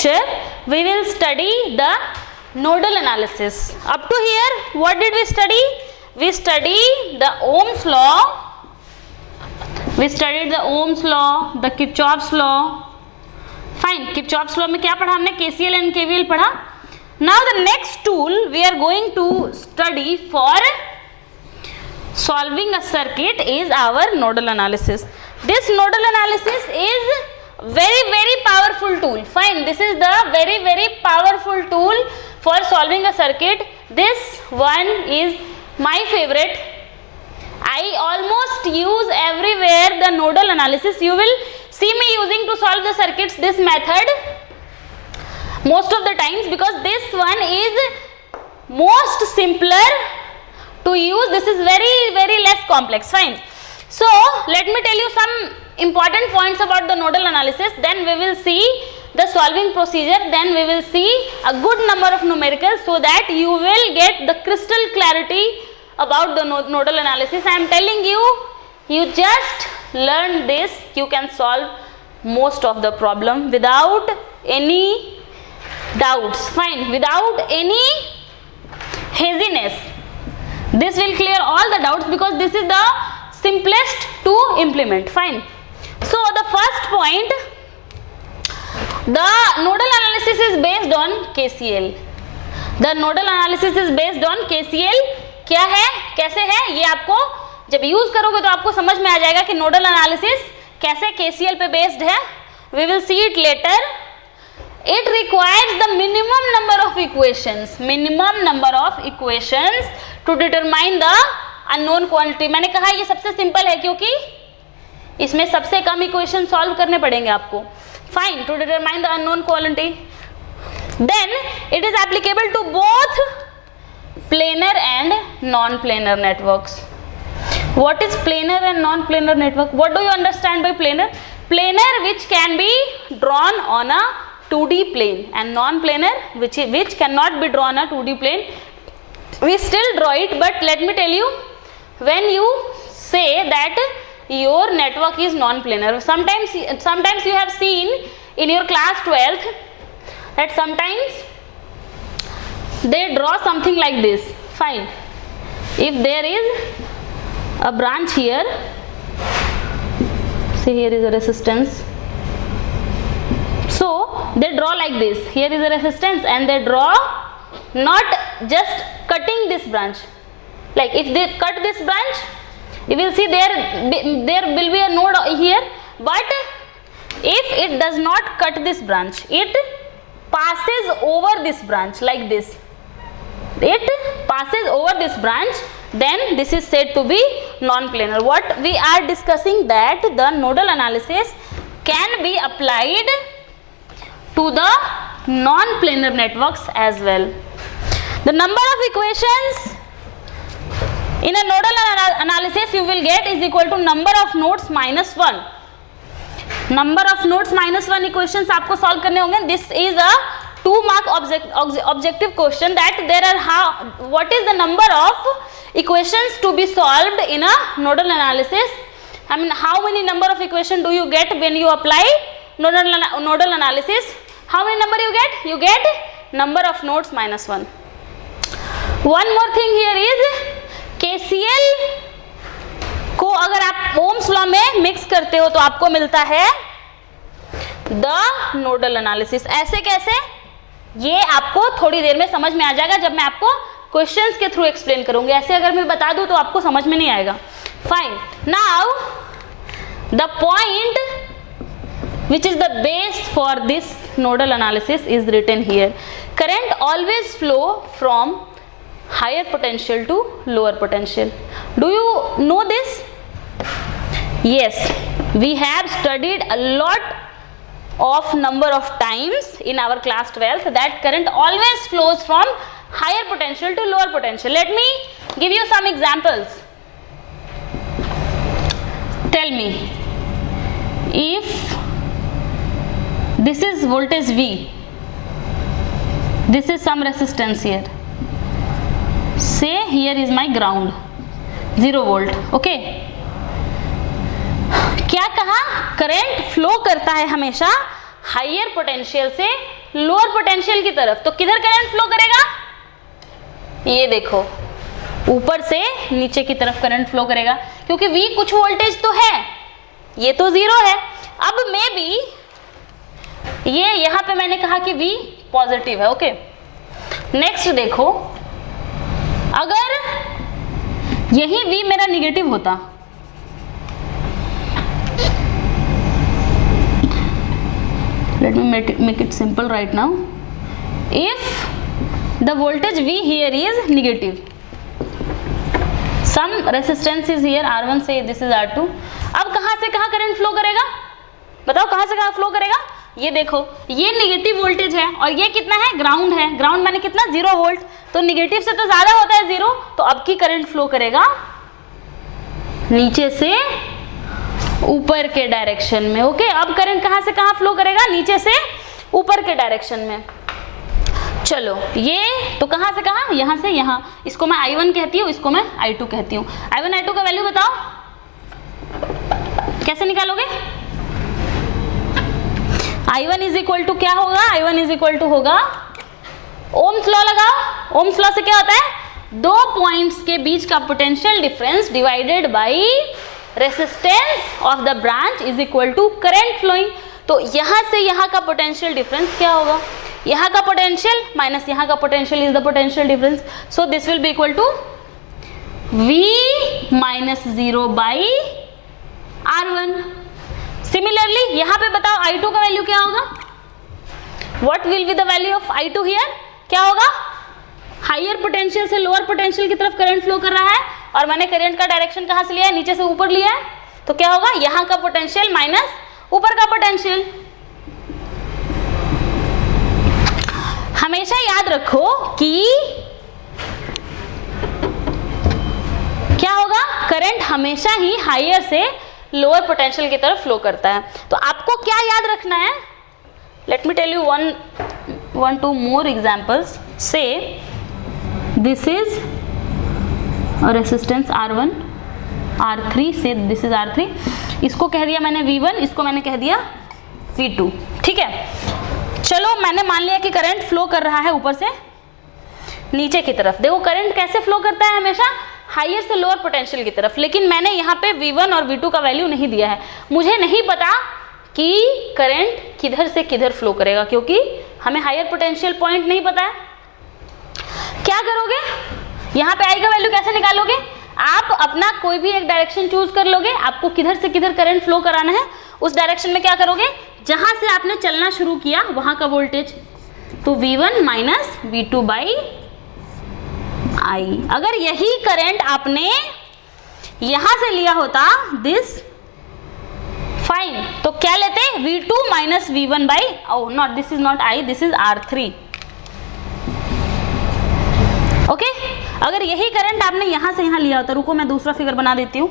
lecture we will study the nodal analysis. Up to here what did we study? We studied the Ohm's law, we studied the Ohm's law, the Kirchhoff's law. Fine, Kirchhoff's law में क्या पढ़ा हमने? KCL and KVL पढ़ा. Now the next tool we are going to study for solving a circuit is our nodal analysis. This nodal analysis is very powerful tool. Fine, this is the very powerful tool for solving a circuit. This one is my favorite. I almost use everywhere the nodal analysis. You will see me using to solve the circuits this method most of the times, because this one is most simpler to use. This is very less complex. Fine. So let me tell you some important points about the nodal analysis, then we will see the solving procedure, then we will see a good number of numericals so that you will get the crystal clarity about the nodal analysis. I am telling you, you just learn this, you can solve most of the problem without any doubts. Fine, without any haziness. This will clear all the doubts because this is the simplest to implement. Fine. So the first point, the nodal analysis is based on KCL. The nodal analysis is based on KCL. क्या है, कैसे है, ये आपको जब use करोगे तो आपको समझ में आ जाएगा कि नोडल एनालिसिस कैसे KCL पे बेस्ड है. We will see it later. It requires the minimum number of equations to determine the unknown quantity. मैंने कहा ये सबसे सिंपल है क्योंकि इसमें सबसे कम इक्वेशन सॉल्व करने पड़ेंगे आपको. Fine, to determine the unknown quantity. Then it is applicable to both planar and non-planar networks. What is planar and non-planar network? What do you understand by planar? Planar which can be drawn on a 2D plane, and non-planar which cannot be drawn on a 2D plane. We still draw it, but let me tell you, when you say that your network is non-planar, sometimes you have seen in your class 12th that sometimes they draw something like this. Fine, if there is a branch here, see here is a resistance, so they draw like this. Here is a resistance and they draw not just cutting this branch. Like if they cut this branch, you will see there will be a node here, but if it does not cut this branch, it passes over this branch like this. It passes over this branch, then this is said to be non-planar. What we are discussing, that the nodal analysis can be applied to the non-planar networks as well. The number of equations in a nodal analysis you will get is equal to number of nodes minus 1. Number of nodes minus 1 equations आपको solve करने होंगे. This is a 2-mark objective question, that there are what is the number of equations to be solved in a nodal analysis. I mean, how many number of equation do you get when you apply nodal analysis? How many number you get? You get number of nodes minus 1. One more thing here is KCL को अगर आप Ohm's law में mix करते हो तो आपको मिलता है द नोडल एनालिसिस. ऐसे कैसे, ये आपको थोड़ी देर में समझ में आ जाएगा जब मैं आपको क्वेश्चंस के थ्रू एक्सप्लेन करूंगी. ऐसे अगर मैं बता दूं तो आपको समझ में नहीं आएगा. Fine, now the point which is the base for this nodal analysis is written here. Current always flow from higher potential to lower potential. Do you know this? Yes, we have studied a lot of number of times in our class 12th that current always flows from higher potential to lower potential. Let me give you some examples. Tell me, if this is voltage V, this is some resistance here, say here is my ground, 0 volt. Okay, क्या कहा, current flow करता है हमेशा higher potential से lower potential की तरफ, तो किधर करंट फ्लो करेगा? ये देखो, ऊपर से नीचे की तरफ करंट फ्लो करेगा, क्योंकि V कुछ वोल्टेज तो है, ये तो 0 है। अब मे बी ये यहां पे मैंने कहा कि V पॉजिटिव है, ओके। नेक्स्ट देखो, अगर यही V मेरा निगेटिव होता, let me make it simple right now. If the voltage V here is negative, some resistance is here, R1 say this is R2. अब कहां से कहां करंट फ्लो करेगा? बताओ कहां से कहां फ्लो करेगा? ये देखो, ये नेगेटिव वोल्टेज है और ये कितना है? ग्राउंड है। ग्राउंड माने कितना? 0 वोल्ट। तो नेगेटिव से तो ज्यादा होता है 0, तो अब की करंट फ्लो करेगा नीचे से ऊपर के डायरेक्शन में, ओके। अब करंट कहां से कहां फ्लो करेगा? नीचे से ऊपर के डायरेक्शन में। चलो, ये तो कहां से कहां? यहां से यहां। इसको मैं I1 कहती हूँ, इसको मैं I2 कहती हूँ। I1 I2 का वैल्यू बताओ, कैसे निकालोगे? I1 इज इक्वल टू क्या होगा? I1 इज इक्वल टू होगा, ओम्स लॉ लगाओ। ओम्स लॉ से क्या होता है? दो पॉइंट्स के बीच का potential difference divided by resistance of the branch is equal to current flowing. तो यहां से यहां का पोटेंशियल डिफरेंस क्या होगा? यहां का पोटेंशियल माइनस यहां का potential is the potential difference. So this will be equal to V minus 0 by R1। Similarly यहां पे बताओ I2 का वैल्यू क्या होगा? What will be the value of I2 here? क्या होगा? हायर पोटेंशियल से लोअर पोटेंशियल की तरफ करंट फ्लो कर रहा है और मैंने करंट का डायरेक्शन कहां से लिया है? नीचे से ऊपर लिया है। तो क्या होगा? यहां का पोटेंशियल माइनस ऊपर का पोटेंशियल। हमेशा याद रखो कि क्या होगा? करंट हमेशा ही हायर से लोअर पोटेंशियल की तरफ फ्लो करता है। तो आपको क्या याद रखना है? Let me tell you one two more examples. Say this is a resistance R1, R3, say this is R3, इसको कह दिया मैंने V1, इसको मैंने कह दिया V2, ठीक है। चलो, मैंने मान लिया कि करंट फ्लो कर रहा है ऊपर से नीचे की तरफ। देखो करंट कैसे फ्लो करता है? हमेशा हायर से लोअर पोटेंशियल की तरफ। लेकिन मैंने यहाँ पे V1 और V2 का वैल्यू नहीं दिया है। मुझे नहीं पता कि करंट किधर से किधर फ्लो करेगा, क्योंकि हमें हायर पोटेंशियल पॉइंट नहीं पता है। क्या करोगे? यहाँ पे I का वैल्यू कैसे निकालोगे? आप अपना कोई भी एक डायरेक्शन चूज कर लोगे, आपको किधर से किधर करंट फ्लो कराना है, उस डायरेक्शन में क्या करोगे? जहां से आपने चलना शुरू किया वहां का वोल्टेज, तो V1 minus V2 by I। अगर यही करंट आपने यहां से लिया होता, दिस फाइन, तो क्या लेते? V2 minus V1 by, oh not, this is not I, this is R3, okay. अगर यही करंट आपने यहां से यहां लिया होता, रुको मैं दूसरा फिगर बना देती हूं।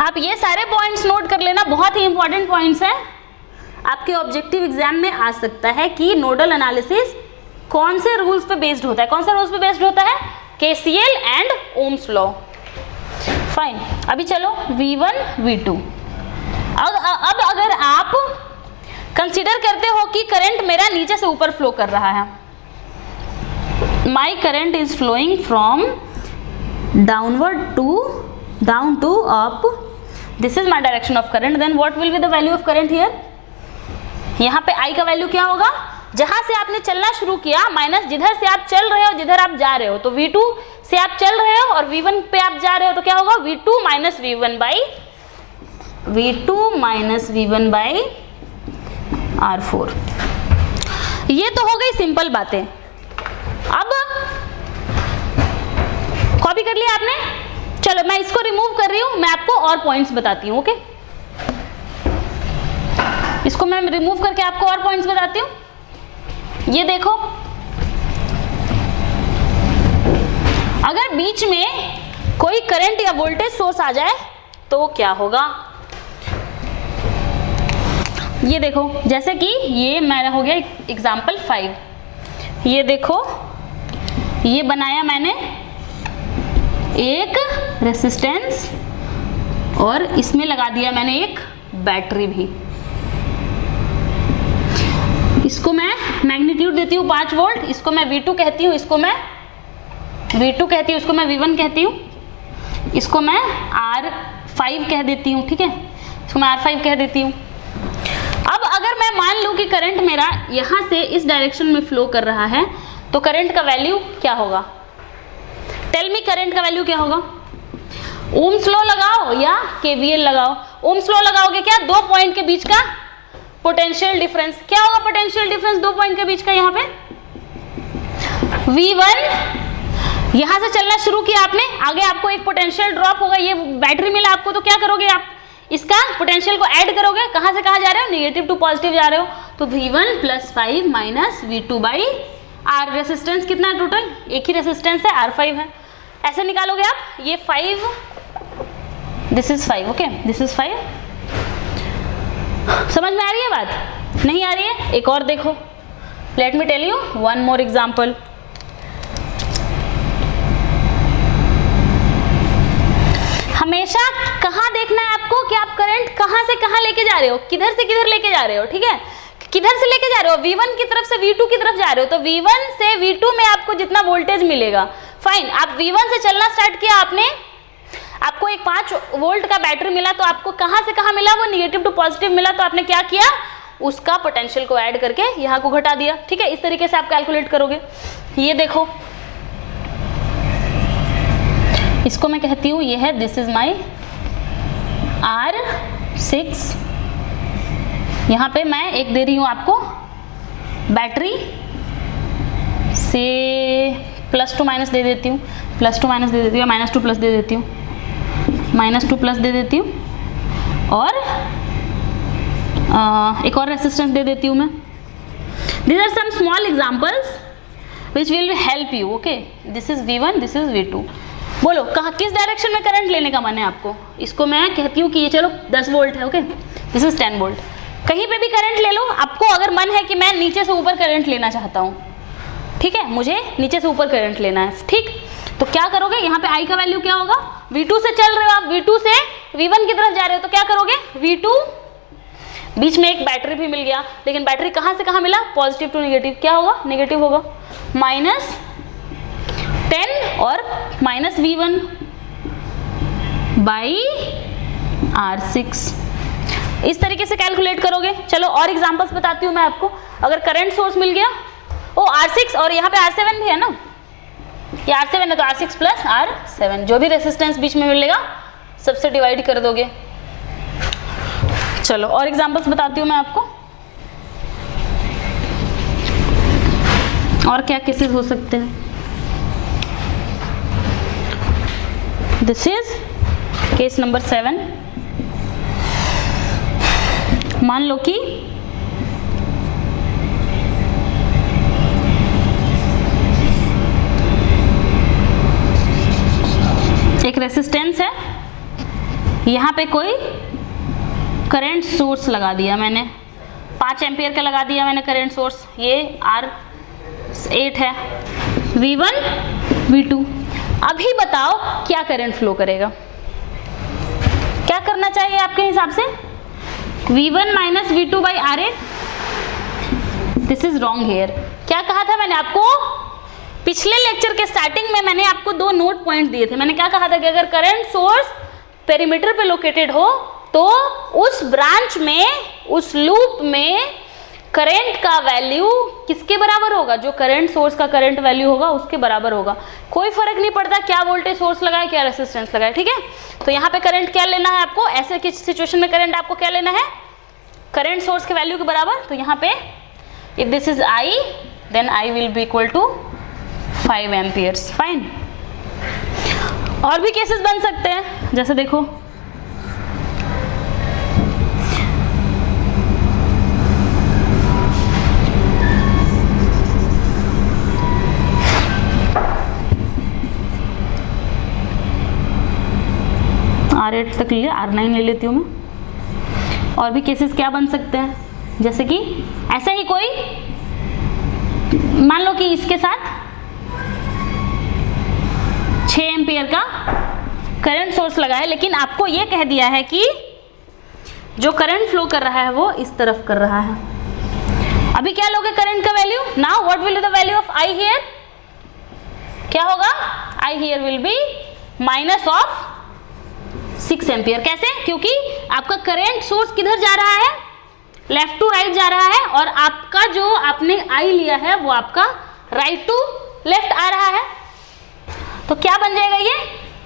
आप ये सारे पॉइंट्स नोट कर लेना, बहुत ही इंपॉर्टेंट पॉइंट्स हैं। आपके ऑब्जेक्टिव एग्जाम में आ सकता है कि नोडल एनालिसिस कौन से रूल्स पे बेस्ड होता है? कौन सा रूल्स पे बेस्ड होता है? KCL and Ohm's law. Fine, अभी चलो V1 V2। अब अगर आप कंसीडर करते हो कि करंट मेरा नीचे से ऊपर फ्लो कर रहा है, my current is flowing from down to up, this is my direction of current, then what will be the value of current here? यहाँ पे I का वैल्यू क्या होगा? जहां से आपने चलना शुरू किया माइनस जिधर से आप चल रहे हो, जिधर आप जा रहे हो। तो V2 से आप चल रहे हो और V1 पे आप जा रहे हो, तो क्या होगा? V2 minus V1 by R4। ये तो हो गई सिंपल बातें। अब कॉपी कर लिया आपने? चलो मैं इसको रिमूव कर रही हूं, मैं आपको और पॉइंट्स बताती हूं, ओके। इसको मैं रिमूव करके आपको और पॉइंट्स बताती हूं। ये देखो, अगर बीच में कोई करंट या वोल्टेज सोर्स आ जाए तो क्या होगा? ये देखो, जैसे कि ये मेरा हो गया एग्जाम्पल 5। ये देखो, ये बनाया मैंने एक रेसिस्टेंस और इसमें लगा दिया मैंने एक बैटरी भी। इसको मैं मैग्नीट्यूड देती हूँ 5 वोल्ट, इसको मैं V2 कहती हूँ, इसको मैं V2 कहती हूँ, इसको मैं V1 कहती हूँ, इसको मैं R5 कह देती हूँ, ठीक है, इसको मैं R5 कह देती हूँ। अब अगर मैं मान लूँ कि करंट मेरा यहाँ से इस डायरेक्शन में फ्लो कर रहा है, तो करंट का वैल्यू क्या होगा? टेल मी, करंट का वैल्यू क्या होगा? ओम्स लॉ लगाओ या KVL लगाओ। ओम्स लॉ लगाओगे क्या? 2 पॉइंट के बीच का पोटेंशियल डिफरेंस क्या होगा? पोटेंशियल डिफरेंस 2 पॉइंट के बीच का, यहाँ पे V1 यहां से चलना शुरू किया आपने, आगे आपको एक पोटेंशियल ड्रॉप होगा, ये बैटरी मिला आपको, तो क्या करोगे आप? इसका पोटेंशियल को ऐड करोगे, कहां से कहां जा रहे हो? नेगेटिव टू पॉजिटिव जा रहे हो, तो V1 + 5 माइनस V2/R। रेसिस्टेंस कितना है टोटल? एक ही रेसिस्टेंस है, R5 है। ऐसे निकालोगे आप, ये 5, this is 5, okay, this is 5। समझ में आ रही है बात? नहीं आ रही है? एक और देखो, let me tell you one more example. हमेशा कहाँ देखना है आपको कि आप करंट कहाँ से कहाँ लेके जा रहे हो, किधर से किधर लेके जा रहे हो, ठीक है, किधर से लेके जा रहे हो? V1 की तरफ से V2 की तरफ जा रहे हो, तो V1 से V2 में आपको जितना वोल्टेज मिलेगा, फाइन, आप V1 से चलना स्टार्ट किया आपने, आपको एक 5 वोल्ट का बैटरी मिला, तो आपको कहाँ से कहाँ मिला? वो नेगेटिव टू पॉजिटिव मिला, तो आपने क्या किया? उसका पोटेंशियल को ऐड करके यहाँ को घटा दिया, ठीक है। इस तरीके से आप कैलकुलेट करोगे। ये देखो, इसको मैं कहती हूँ, ये है, दिस इज माई R6। यहाँ पे मैं एक दे रही हूँ आपको बैटरी से +2 माइनस दे देती हूँ, +2 माइनस दे देती हूँ, -2 प्लस दे देती हूँ, -2 प्लस दे देती हूँ, और एक और रेसिस्टेंस दे देती हूँ मैं। These are some small examples which will help you, okay? This is V1, this is V2। बोलो कहाँ, किस डायरेक्शन में करंट लेने का मन है आपको? इसको मैं कहती हूँ कि ये चलो 10 वोल्ट है, ओके, दिस इज 10 वोल्ट। कहीं पे भी करंट ले लो, आपको अगर मन है कि मैं नीचे से ऊपर करंट लेना चाहता हूँ, ठीक है, मुझे नीचे से ऊपर करंट लेना है, ठीक, तो क्या करोगे? यहाँ पे I का वैल्यू क्या होगा? V2 से चल रहे हो आप, V2 से V1 की तरफ जा रहे हो, तो क्या करोगे? V2, बीच में एक बैटरी भी मिल गया, लेकिन बैटरी कहाँ से कहाँ मिला? पॉजिटिव टू नेगेटिव, क्या होगा? नेगेटिव होगा, -10 और -V1/R6। इस तरीके से कैलकुलेट करोगे। चलो और एग्जांपल्स बताती हूँ मैं आपको। अगर करंट सोर्स मिल गया, ओ R6 और यहाँ पे R7 भी है ना, ये R7 है, तो R6 + R7, जो भी रेसिस्टेंस बीच में मिलेगा सबसे डिवाइड कर दोगे। चलो और एग्जांपल्स बताती हूँ मैं आपको, और क्या केसेस हो सकते हैं। This is case number 7। मान लो कि एक रेसिस्टेंस है, यहाँ पे कोई करंट सोर्स लगा दिया मैंने, 5 एम्पियर का लगा दिया मैंने करंट सोर्स, ये R8 है, V1 V2। अभी बताओ क्या करंट फ्लो करेगा? क्या करना चाहिए आपके हिसाब से? V1 - V2/R8। This is wrong hair. क्या कहा था मैंने आपको? पिछले लेक्चर के स्टार्टिंग में मैंने आपको 2 नोट पॉइंट दिए थे। मैंने क्या कहा था कि अगर करंट सोर्स पेरीमीटर पे लोकेटेड हो तो उस ब्रांच में, उस लूप में करंट का वैल्यू किसके बराबर होगा? जो करंट सोर्स का करंट वैल्यू होगा उसके बराबर होगा। कोई फर्क नहीं पड़ता क्या वोल्टेज सोर्स लगाए, क्या रेसिस्टेंस लगाए, ठीक है। तो यहाँ पे करंट क्या लेना है आपको? ऐसे किस सिचुएशन में करंट आपको क्या लेना है? करंट सोर्स के वैल्यू के बराबर। तो यहाँ पे if this is I, then I will be equal to 5 amperes. Fine. और भी केसेस बन सकते हैं, जैसे देखो R8 तक ले लिया, R9 ले लेती हूँ मैं। और भी केसेस क्या बन सकते हैं, जैसे कि ऐसा ही कोई, मान लो कि इसके साथ 6 एम्पियर का करंट सोर्स लगा है, लेकिन आपको ये कह दिया है कि जो करंट फ्लो कर रहा है वो इस तरफ कर रहा है। अभी क्या लोगे करंट का value? Now what will be the value of I hear? क्या होगा? I hear will be minus of 6 ampere. कैसे? क्योंकि आपका करंट सोर्स किधर जा रहा है? लेफ्ट टू राइट जा रहा है, और आपका जो आपने आई लिया है वो आपका राइट टू लेफ्ट आ रहा है। तो क्या बन जाएगा ये?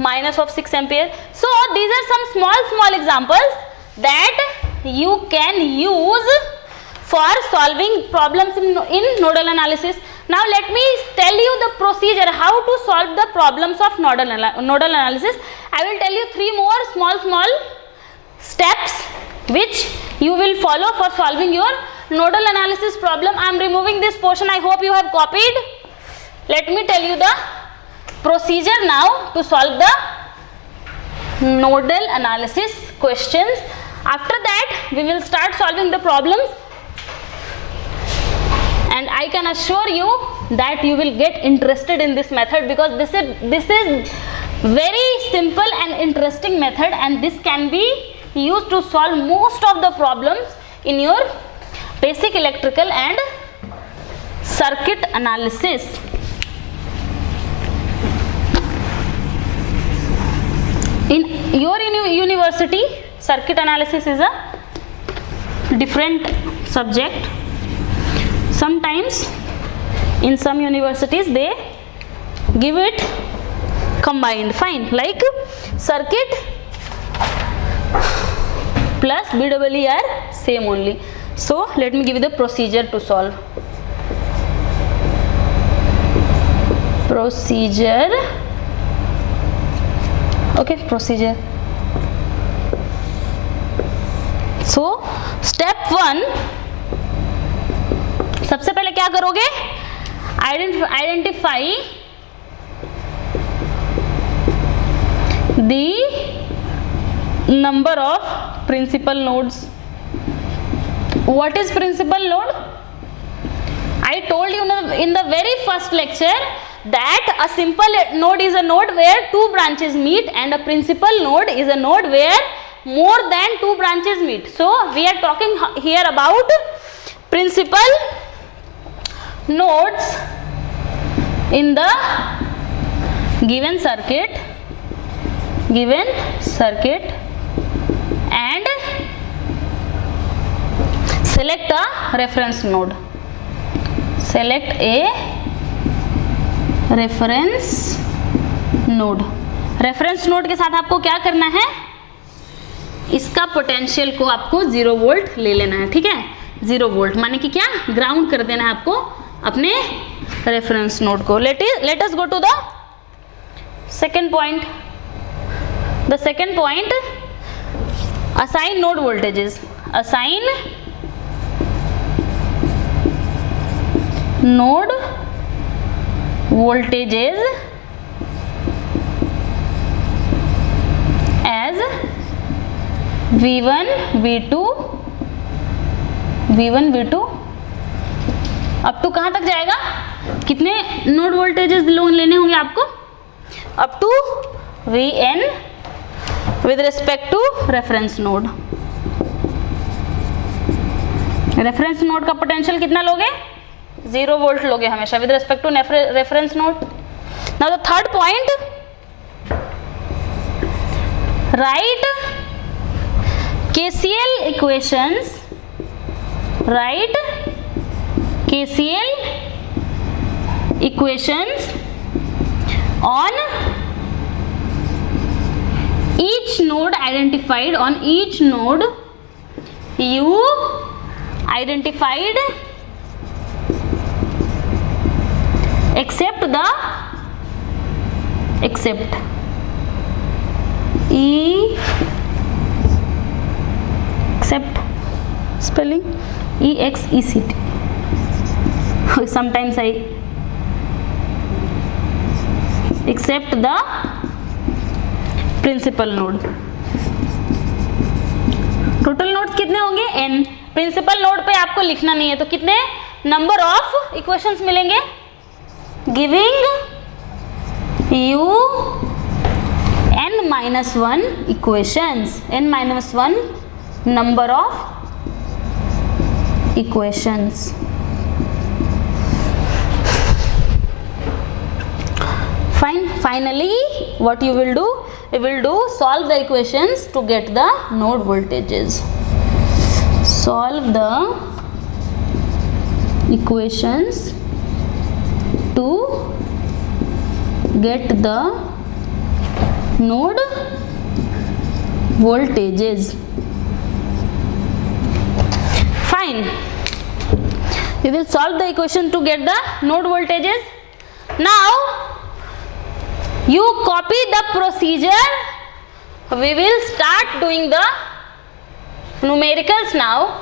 Minus of 6 ampere. So these are some small examples that you can use for solving problems in nodal analysis. Now let me tell you the procedure how to solve the problems of nodal analysis. I will tell you 3 more small steps which you will follow for solving your nodal analysis problem. I am removing this portion. I hope you have copied. Let me tell you the procedure now to solve the nodal analysis questions. After that we will start solving the problems, and I can assure you that you will get interested in this method, because this is very simple and interesting method, and this can be used to solve most of the problems in your basic electrical and circuit analysis. In your university, circuit analysis is a different subject. Sometimes in some universities they give it combined. Fine, like circuit plus BEE are same only. So let me give you the procedure to solve. Procedure. Okay, procedure. So step 1, सबसे पहले क्या करोगे? Identify the number of principal nodes. What is principal node? I told you in the very first lecture that a simple node is a node where 2 branches meet, and a principal node is a node where more than 2 branches meet. So we are talking here about principal nodes in the given circuit, and select a reference node. Select a reference node. Reference node के साथ आपको क्या करना है? इसका potential को आपको 0 volt ले लेना है. ठीक है, 0 वोल्ट माने कि क्या? ग्राउंड कर देना है आपको अपने रेफरेंस नोड को. Let us go to the second point. The second point, assign node voltages. Assign node voltages as V1, V2, up to कहां तक जाएगा? कितने नोड वोल्टेजेस लेने होंगे आपको? Up to Vn with respect to reference node. Reference node का potential कितना लोगे? 0 वोल्ट लोगे हमेशा with respect to reference node. Now the third point, write KCL equations. Write KCL equations on each node identified. On each node you identified except spelling EXECT. Sometimes I except the principal node. Total nodes कितने होंगे? n. Principal node पे आपको लिखना नहीं है, तो कितने number of equations मिलेंगे? Giving you n minus 1 equations, n minus 1 number of equations. Fine. Finally, what you will do? You will do solve the equations to get the node voltages. Solve the equations to get the node voltages. Fine. We will solve the equation to get the node voltages. Now you copy the procedure. We will start doing the numericals now.